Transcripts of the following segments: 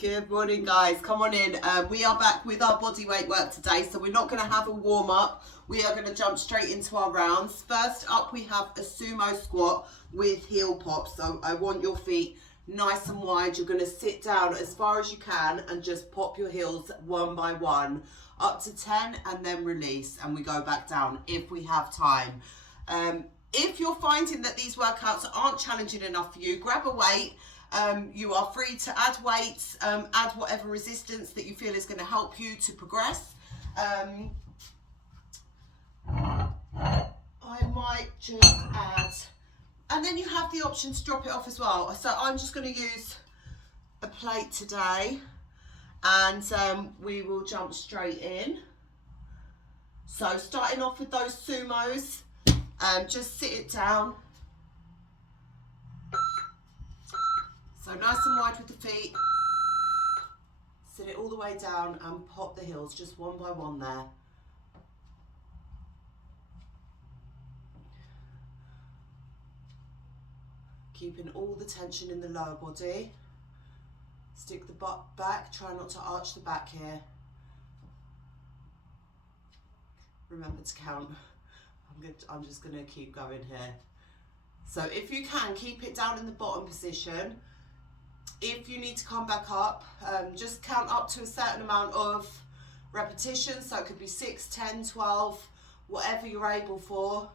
Good morning, guys. Come on in. We are back with our body weight work today, so we're not going to have a warm up. We are going to jump straight into our rounds. First up, we have a sumo squat with heel pops. So I want your feet nice and wide. You're going to sit down as far as you can and just pop your heels one by one up to 10 and then release, and we go back down if we have time. If you're finding that these workouts aren't challenging enough for you, grab a weight. You are free to add weights, add whatever resistance that you feel is going to help you to progress. I might just add, and then you have the option to drop it off as well. So I'm just going to use a plate today, and we will jump straight in. So starting off with those sumos, just sit it down. So nice and wide with the feet. Sit it all the way down and pop the heels just one by one there. Keeping all the tension in the lower body. Stick the butt back, try not to arch the back here. Remember to count. I'm just going to keep going here. So if you can, keep it down in the bottom position. If you need to come back up, just count up to a certain amount of repetitions. So it could be 6, 10, 12, whatever you're able for.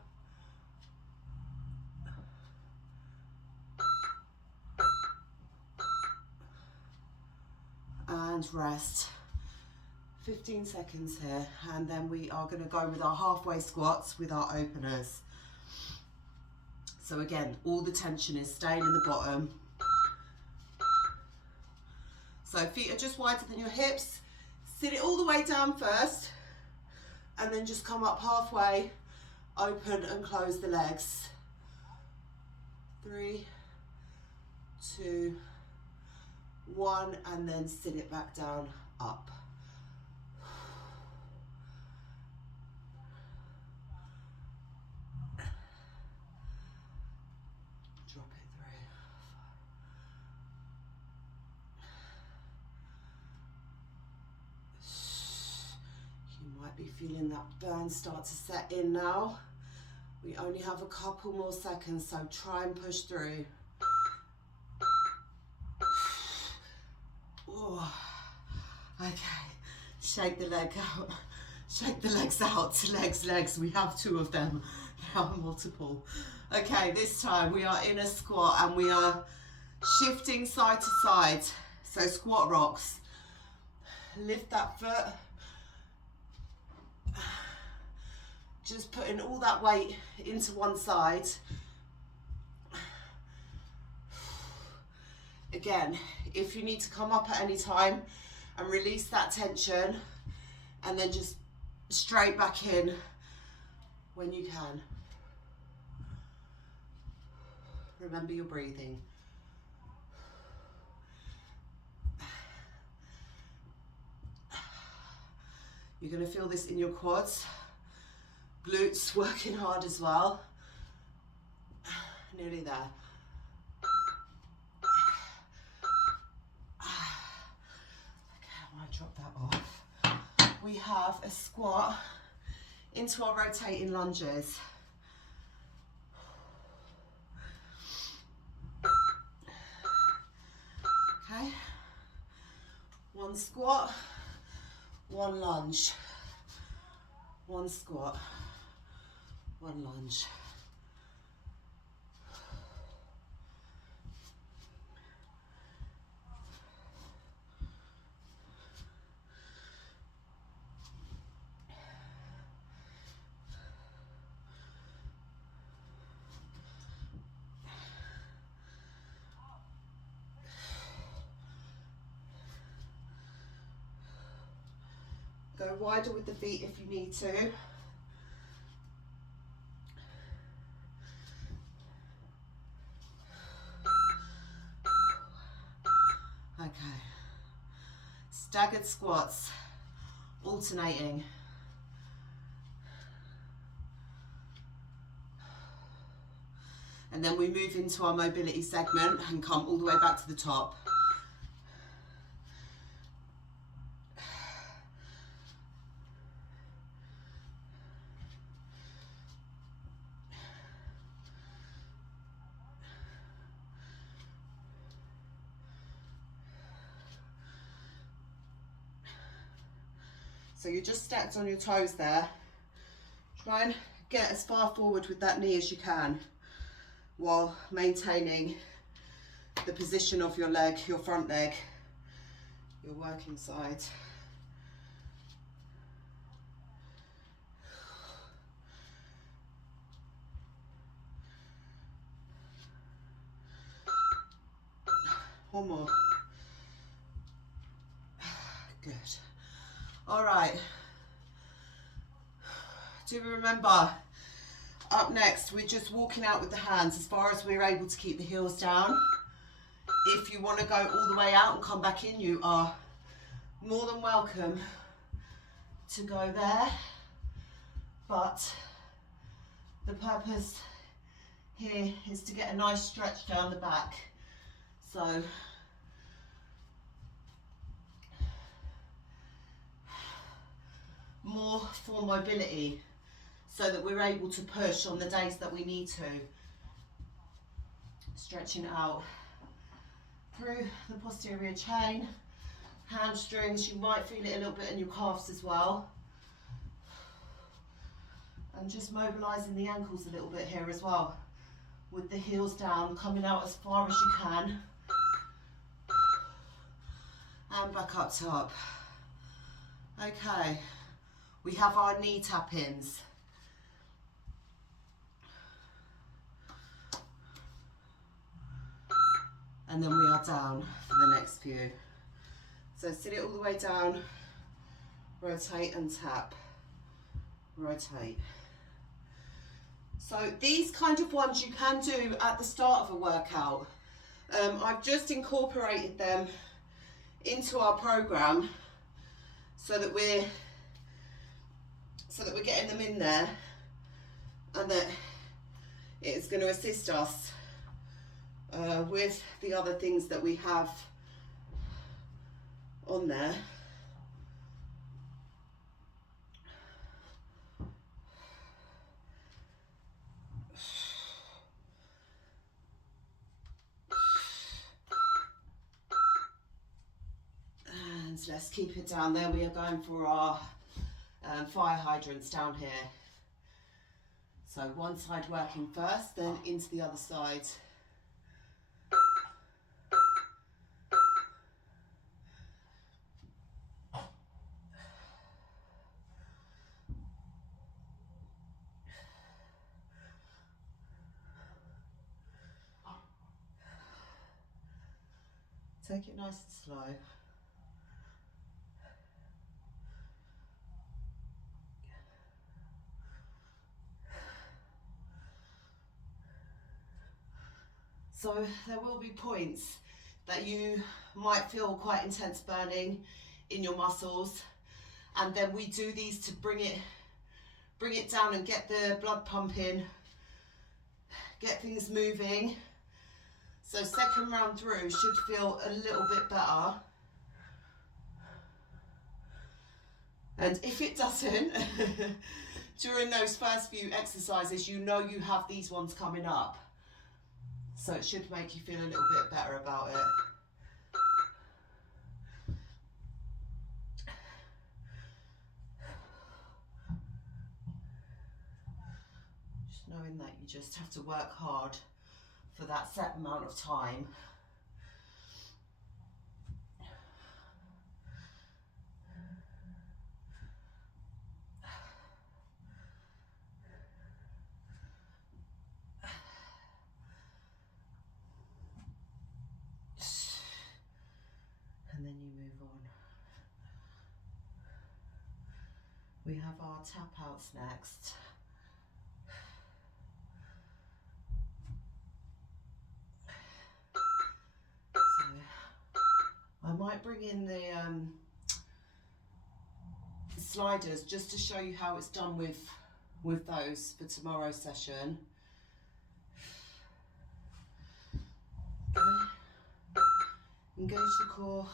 And rest. 15 seconds here, and then we are going to go with our halfway squats with our openers. So again, all the tension is staying in the bottom. So feet are just wider than your hips. Sit it all the way down first, and then just come up halfway, open and close the legs. 3, 2, 1, and then sit it back down, up. Drop it through. You might be feeling that burn start to set in now. We only have a couple more seconds, so try and push through. Oh, okay, shake the leg out, shake the legs out, legs, we have 2 of them, there are multiple. Okay, this time we are in a squat and we are shifting side to side, so squat rocks. Lift that foot, just putting all that weight into one side. Again, if you need to come up at any time and release that tension, and then just straight back in when you can. Remember your breathing. You're going to feel this in your quads, glutes working hard as well. Nearly there. Drop that off. We have a squat into our rotating lunges. Okay, 1 squat, 1 lunge, 1 squat, 1 lunge. Go wider with the feet if you need to. Okay. Staggered squats, alternating. And then we move into our mobility segment and come all the way back to the top. So you're just stacked on your toes there. Try and get as far forward with that knee as you can while maintaining the position of your leg, your front leg, your working side. One more. Good. All right. Do we remember? Up next, we're just walking out with the hands as far as we're able to keep the heels down. If you want to go all the way out and come back in, you are more than welcome to go there. But the purpose here is to get a nice stretch down the back. So more for mobility, so that we're able to push on the days that we need to. Stretching out through the posterior chain, hamstrings, you might feel it a little bit in your calves as well. And just mobilising the ankles a little bit here as well, with the heels down, coming out as far as you can. And back up top. Okay, we have our knee tap-ins. And then we are down for the next few. So sit it all the way down, rotate and tap, rotate. So these kind of ones you can do at the start of a workout. I've just incorporated them into our program so that we're getting them in there, and that it's going to assist us with the other things that we have on there. And let's keep it down there. We are going for our fire hydrants down here. So one side working first, then into the other side. Take it nice and slow. So there will be points that you might feel quite intense burning in your muscles, and then we do these to bring it down and get the blood pumping, get things moving. So second round through should feel a little bit better. And if it doesn't, during those first few exercises, you know you have these ones coming up. So it should make you feel a little bit better about it. Just knowing that you just have to work hard for that set amount of time. And then you move on. We have our tap outs next. I might bring in the sliders just to show you how it's done with those for tomorrow's session. Okay. Engage the core,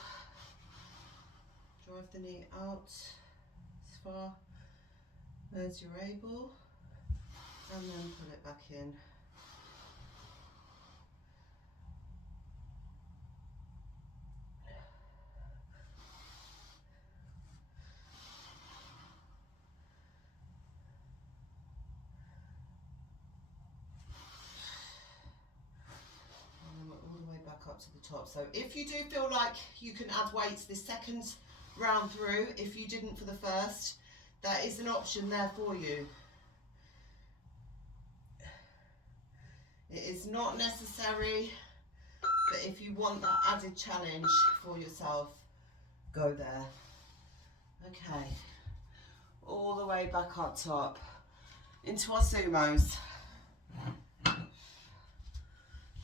drive the knee out as far as you're able, and then pull it back in. top. So if you do feel like you can add weights this second round through, if you didn't for the first, that is an option there for you. It is not necessary, but if you want that added challenge for yourself, go there. Okay, all the way back up top into our sumos.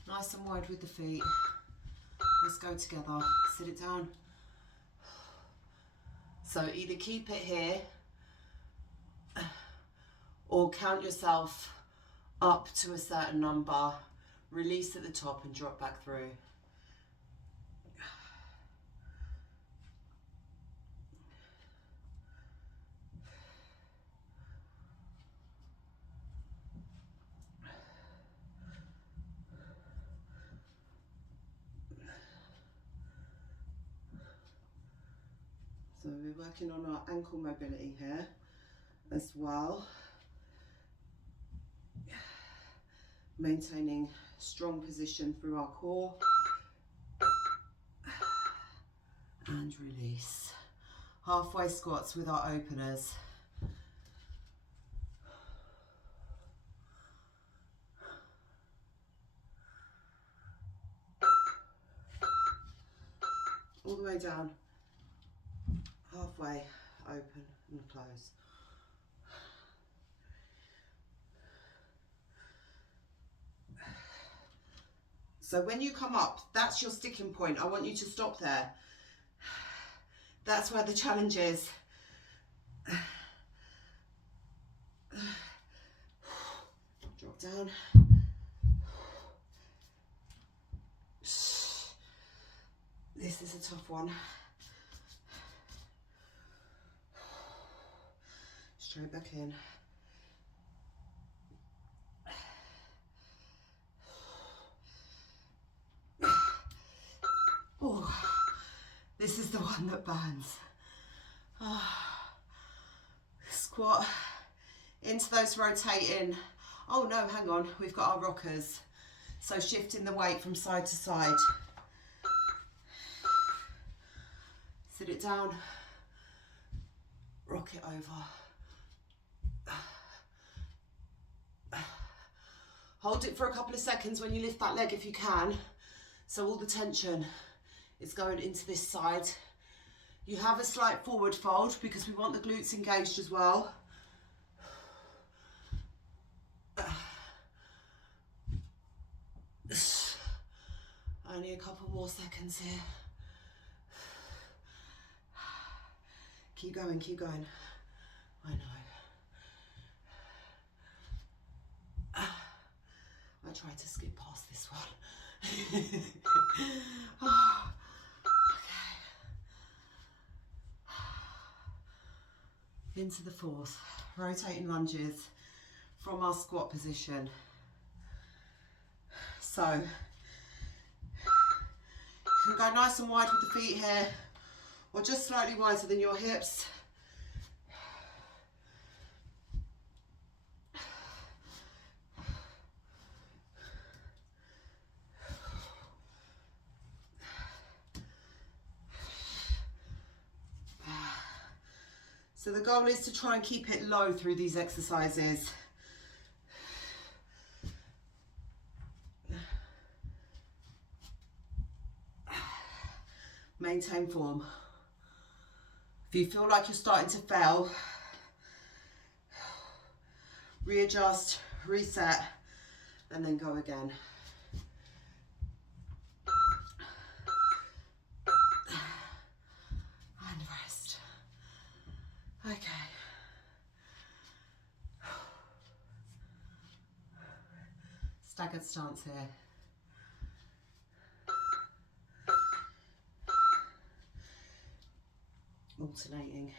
Nice and wide with the feet. Let's go together. Sit it down. So either keep it here or count yourself up to a certain number, release at the top and drop back through. So we're working on our ankle mobility here as well. Maintaining strong position through our core. And release. Halfway squats with our openers. All the way down. Halfway, open and close. So when you come up, that's your sticking point. I want you to stop there. That's where the challenge is. Drop down. This is a tough one. Straight back in. Oh, this is the one that burns. Squat into those rotating. Oh no, hang on, we've got our rockers. So shifting the weight from side to side. Sit it down, rock it over. Hold it for a couple of seconds when you lift that leg if you can. So all the tension is going into this side. You have a slight forward fold because we want the glutes engaged as well. Only a couple more seconds here. Keep going, keep going. I know. I tried to skip past this one. Oh, okay. Into the fourth. Rotating lunges from our squat position. So, you can go nice and wide with the feet here, or just slightly wider than your hips. So the goal is to try and keep it low through these exercises. Maintain form. If you feel like you're starting to fail, readjust, reset, and then go again. And rest. Okay. Staggered stance here. Alternating.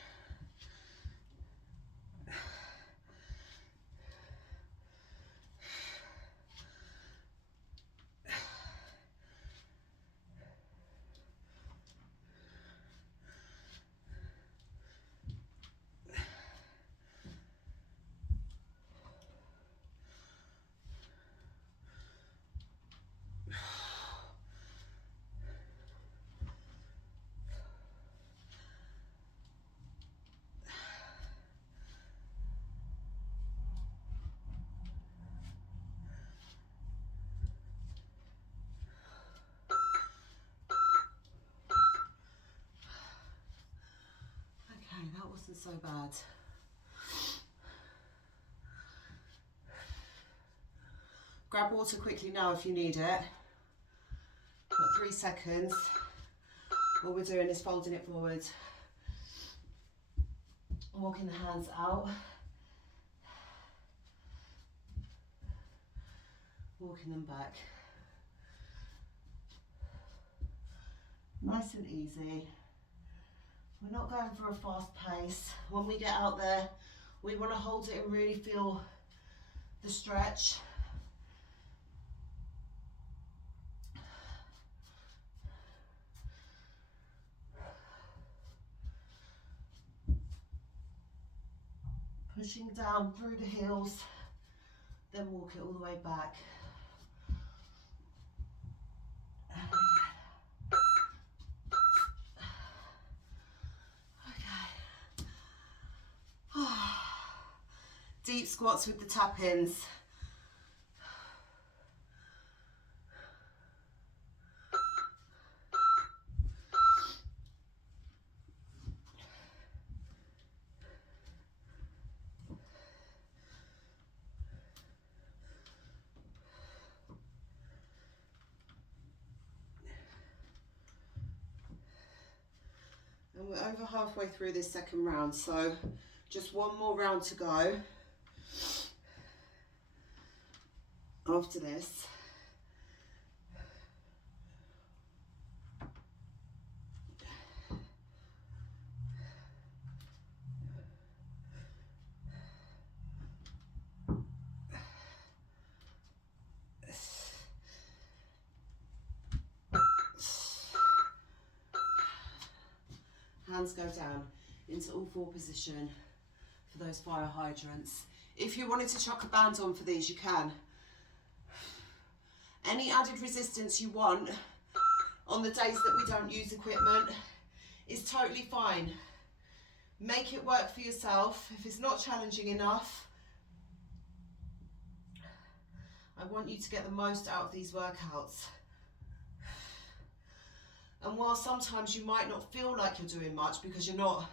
Wasn't so bad. Grab water quickly now if you need it. Got 3 seconds. All we're doing is folding it forward, walking the hands out, walking them back. Nice and easy. We're not going for a fast pace. When we get out there, we want to hold it and really feel the stretch. Pushing down through the heels, then walk it all the way back. Okay. Deep squats with the tap-ins. And we're over halfway through this second round, so just one more round to go after this. Hands go down into all 4 position for those fire hydrants. If you wanted to chuck a band on for these, you can. Any added resistance you want on the days that we don't use equipment is totally fine. Make it work for yourself. If it's not challenging enough, I want you to get the most out of these workouts. And while sometimes you might not feel like you're doing much because you're not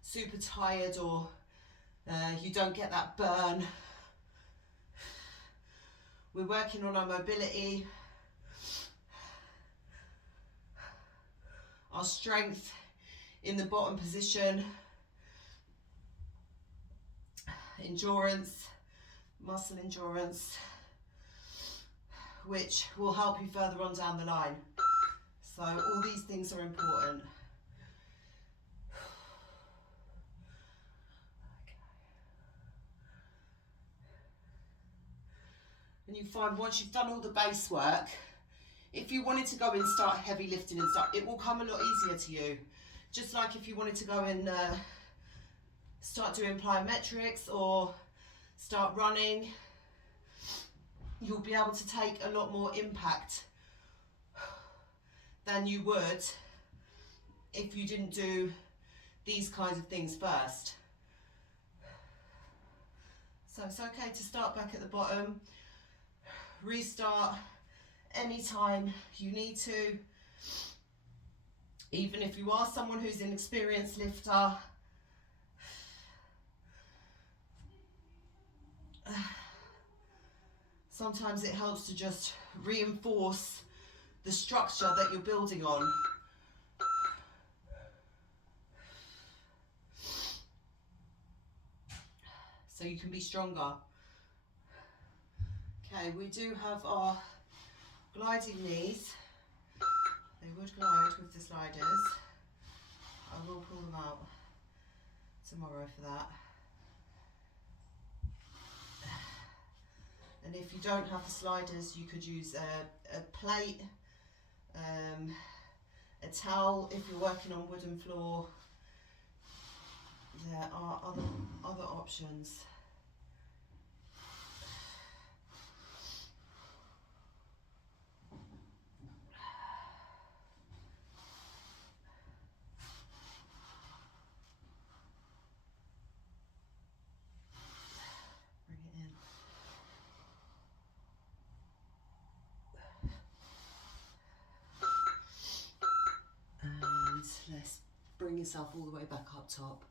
super tired or you don't get that burn, we're working on our mobility, our strength in the bottom position, endurance, muscle endurance, which will help you further on down the line. So all these things are important. Okay. And you find once you've done all the base work, if you wanted to go and start heavy lifting and stuff, it will come a lot easier to you. Just like if you wanted to go and start doing plyometrics or start running, you'll be able to take a lot more impact than you would if you didn't do these kinds of things first. So it's okay to start back at the bottom, restart anytime you need to. Even if you are someone who's an experienced lifter, sometimes it helps to just reinforce the structure that you're building on. So you can be stronger. Okay, we do have our gliding knees. They would glide with the sliders. I will pull them out tomorrow for that. And if you don't have the sliders, you could use a plate, a towel if you're working on wooden floor. There are other options. Bring it in. And let's bring yourself all the way back up top.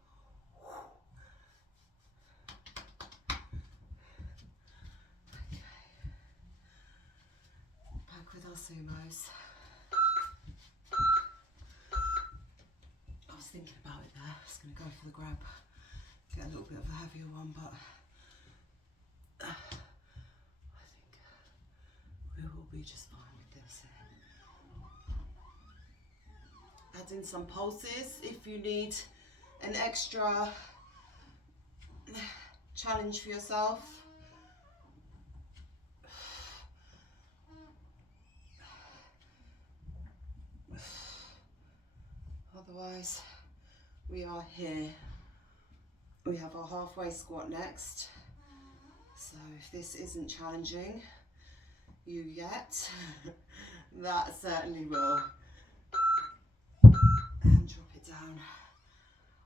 our sumos. I was thinking about it there. I was going to go for the grab, get a little bit of a heavier one, but I think we will be just fine with this. Add in some pulses if you need an extra challenge for yourself. Otherwise, we are here. We have our halfway squat next. So if this isn't challenging you yet, that certainly will. And drop it down.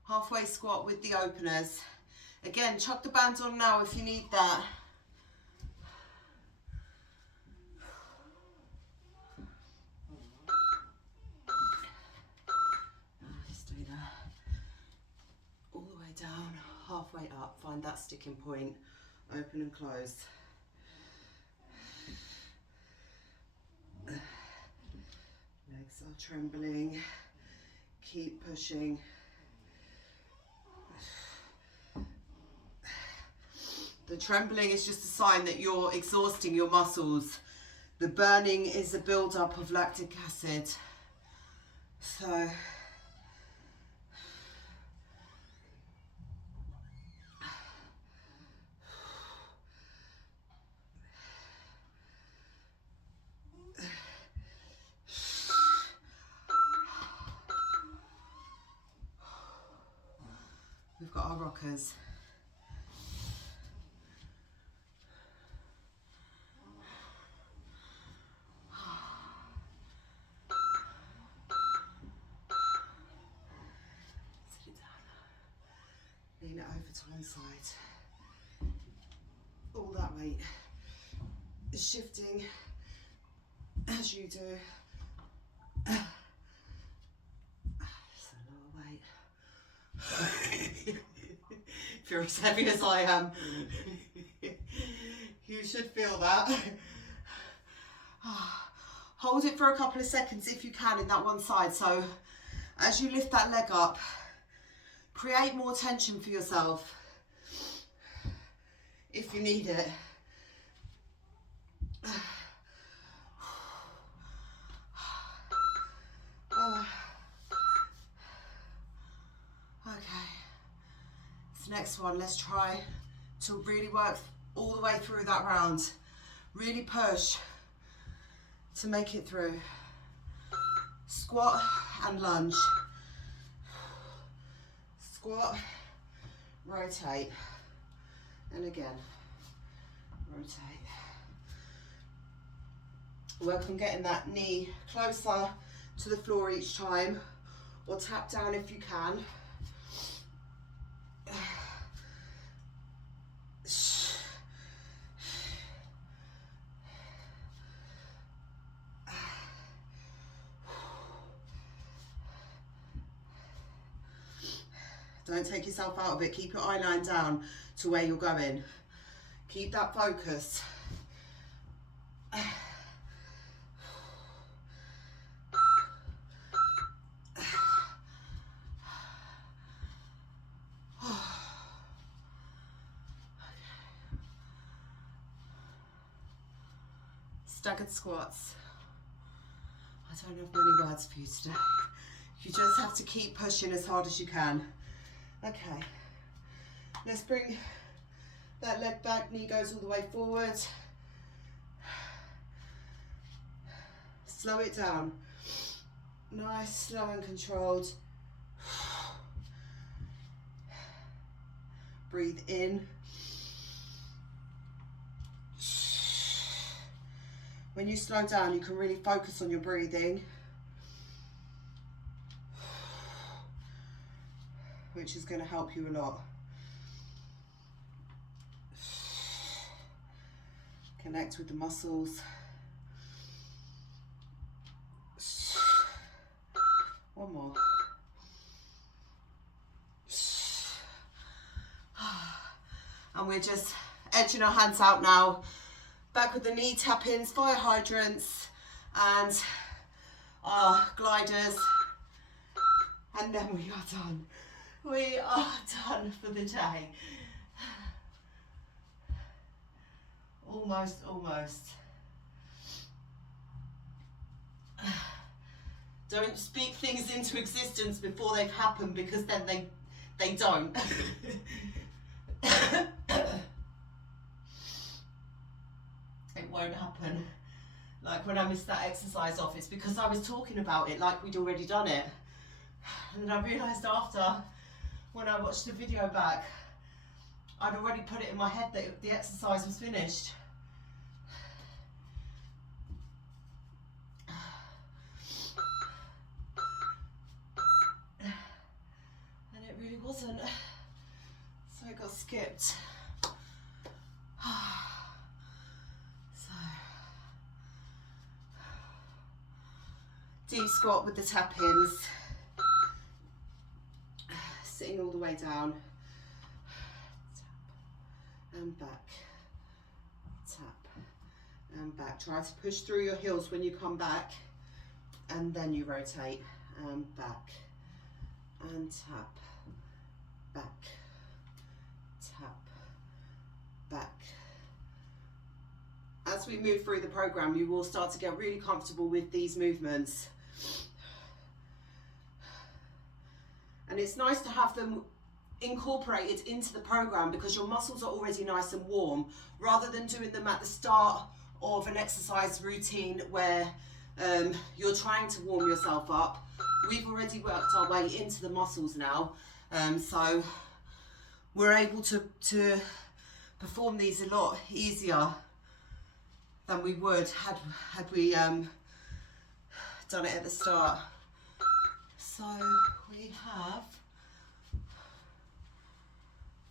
Halfway squat with the openers. Again, chuck the band on now if you need that. Just do that. All the way down, halfway up. Find that sticking point. Open and close. Legs are trembling. Keep pushing. The trembling is just a sign that you're exhausting your muscles. The burning is a build-up of lactic acid. So we've got our rockers. Lean it over to one side. All that weight is shifting as you do. Just a lower weight. If you're as heavy as I am, you should feel that. Hold it for a couple of seconds if you can in that one side. So as you lift that leg up, create more tension for yourself if you need it. Okay, this next one, let's try to really work all the way through that round. Really push to make it through. Squat and lunge. Squat, rotate, and again, rotate. Work on getting that knee closer to the floor each time, or tap down if you can. Don't take yourself out of it. Keep your eye line down to where you're going. Keep that focus. Staggered squats. I don't have many words for you today. You just have to keep pushing as hard as you can. Okay, let's bring that leg back, knee goes all the way forward. Slow it down. Nice, slow and controlled. Breathe in. When you slow down, you can really focus on your breathing, which is going to help you a lot. Connect with the muscles. One more. And we're just edging our hands out now. Back with the knee tap-ins, fire hydrants, and our gliders, and then we are done. We are done for the day. Almost, almost. Don't speak things into existence before they've happened, because then they don't. It won't happen. Like when I missed that exercise off, it's because I was talking about it like we'd already done it. And then I realised after, when I watched the video back, I'd already put it in my head that the exercise was finished. And it really wasn't. So it got skipped. Deep squat with the tap-ins, sitting all the way down, tap and back, tap and back. Try to push through your heels when you come back, and then you rotate, and back and tap, back, tap, back. As we move through the program, you will start to get really comfortable with these movements. And it's nice to have them incorporated into the program, because your muscles are already nice and warm, rather than doing them at the start of an exercise routine where you're trying to warm yourself up. We've already worked our way into the muscles now, so we're able to perform these a lot easier than we would had we done it at the start. So we have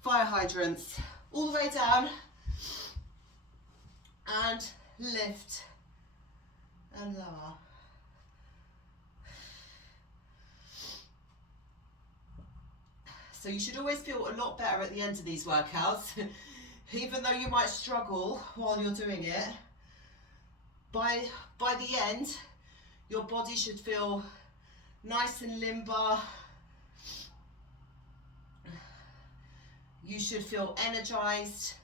fire hydrants all the way down, and lift and lower. So you should always feel a lot better at the end of these workouts, even though you might struggle while you're doing it. By the end, your body should feel nice and limber. You should feel energized.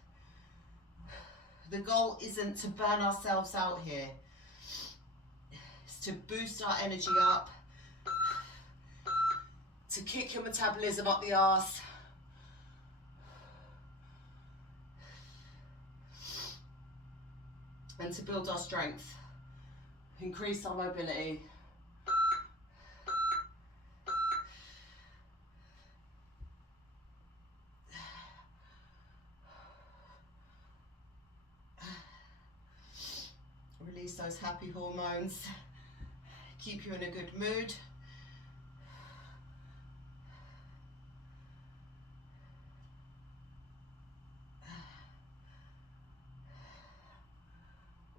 The goal isn't to burn ourselves out here. It's to boost our energy up, to kick your metabolism up the arse. And to build our strength, increase our mobility. Release those happy hormones, keep you in a good mood.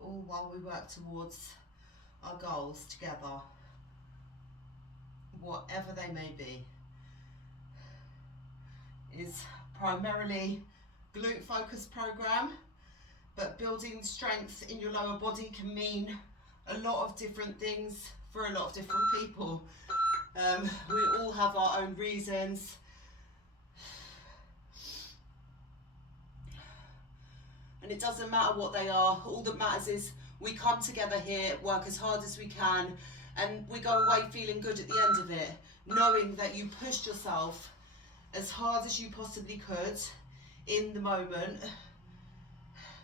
All while we work towards our goals together, whatever they may be. It's primarily glute focused program, but building strength in your lower body can mean a lot of different things for a lot of different people. We all have our own reasons. And it doesn't matter what they are. All that matters is we come together here, work as hard as we can, and we go away feeling good at the end of it, knowing that you pushed yourself as hard as you possibly could in the moment,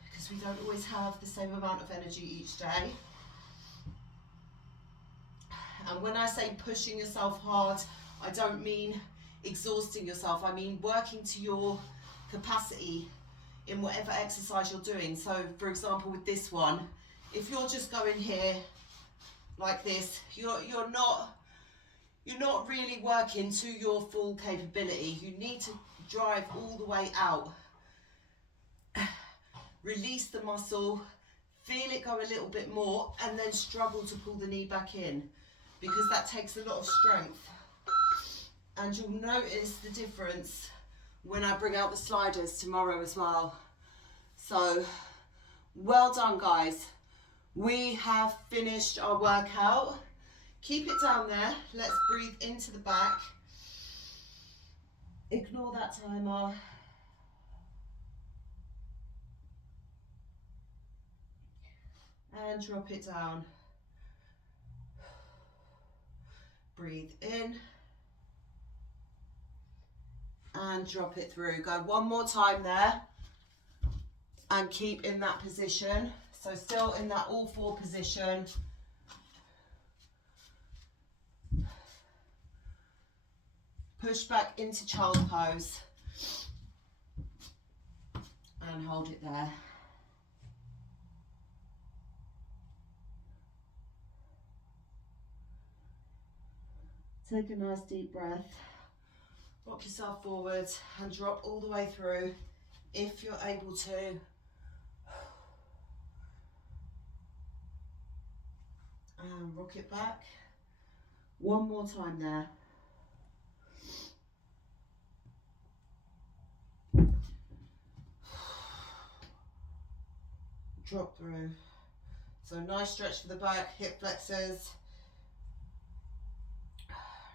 because we don't always have the same amount of energy each day. And when I say pushing yourself hard, I don't mean exhausting yourself. I mean working to your capacity in whatever exercise you're doing. So for example, with this one, if you're just going here like this, you're not really working to your full capability. You need to drive all the way out. Release the muscle, feel it go a little bit more, and then struggle to pull the knee back in, because that takes a lot of strength. And you'll notice the difference when I bring out the sliders tomorrow as well. So well done, guys. We have finished our workout. Keep it down there. Let's breathe into the back. Ignore that timer. And drop it down. Breathe in. And drop it through. Go one more time there. And keep in that position. So still in that all four position. Push back into child's pose. And hold it there. Take a nice deep breath. Rock yourself forward and drop all the way through if you're able to. And rock it back. One more time there. Drop through. So nice stretch for the back, hip flexors.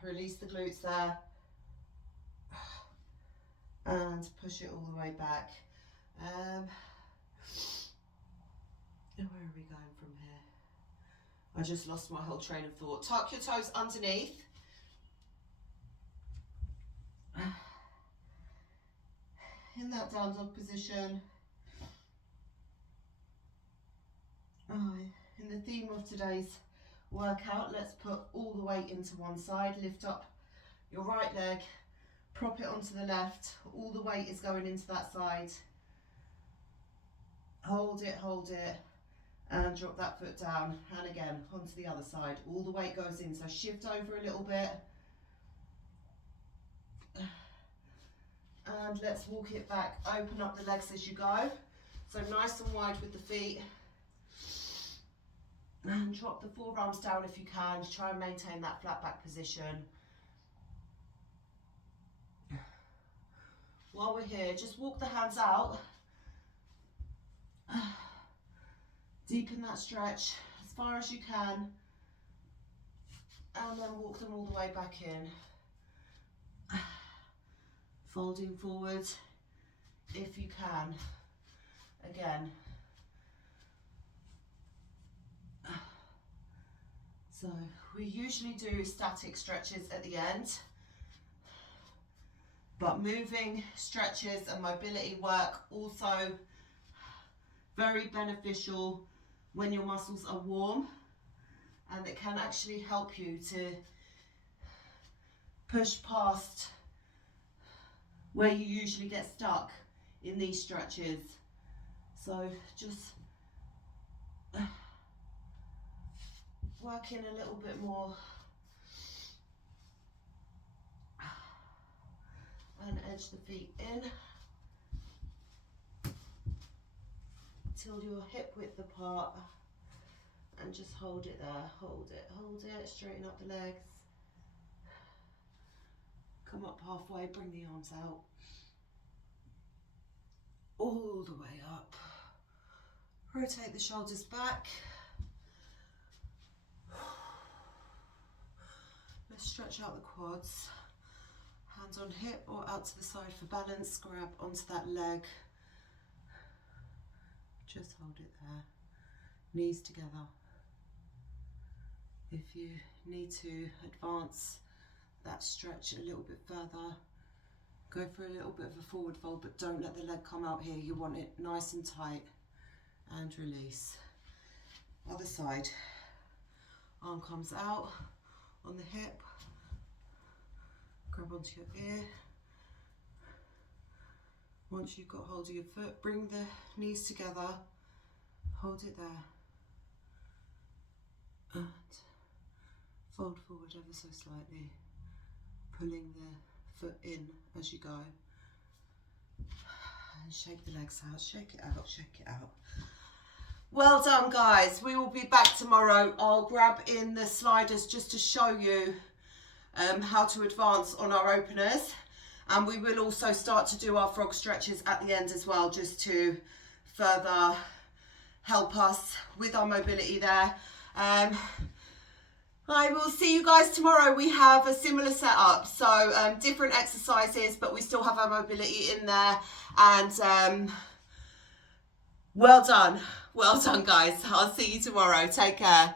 Release the glutes there. And push it all the way back. Where are we going from here? I just lost my whole train of thought. Tuck your toes underneath. In that down dog position. In the theme of today's workout, let's put all the weight into one side. Lift up your right leg, prop it onto the left. All the weight is going into that side. Hold it, and drop that foot down. And again, onto the other side. All the weight goes in, so shift over a little bit. And let's walk it back. Open up the legs as you go. So nice and wide with the feet. And drop the forearms down if you can. Try and maintain that flat back position. While we're here, just walk the hands out. Deepen that stretch as far as you can. And then walk them all the way back in. Folding forward if you can. Again. So we usually do static stretches at the end, but moving stretches and mobility work also very beneficial when your muscles are warm, and it can actually help you to push past where you usually get stuck in these stretches. So just work in a little bit more and edge the feet in till you're hip width apart, and just hold it there. Hold it, straighten up the legs, come up halfway, bring the arms out, all the way up, rotate the shoulders back. Let's stretch out the quads, hands on hip or out to the side for balance, grab onto that leg, just hold it there, knees together. If you need to advance that stretch a little bit further, go for a little bit of a forward fold, but don't let the leg come out here. You want it nice and tight, and release. Other side, arm comes out on the hip, grab onto your ear. Once you've got hold of your foot, bring the knees together, hold it there, and fold forward ever so slightly, pulling the foot in as you go, and shake the legs out, shake it out, shake it out. Well done, guys. We will be back tomorrow. I'll grab in the sliders just to show you how to advance on our openers, and we will also start to do our frog stretches at the end as well, just to further help us with our mobility there. I will see you guys tomorrow. We have a similar setup, so different exercises, but we still have our mobility in there. And well done guys. I'll see you tomorrow. Take care.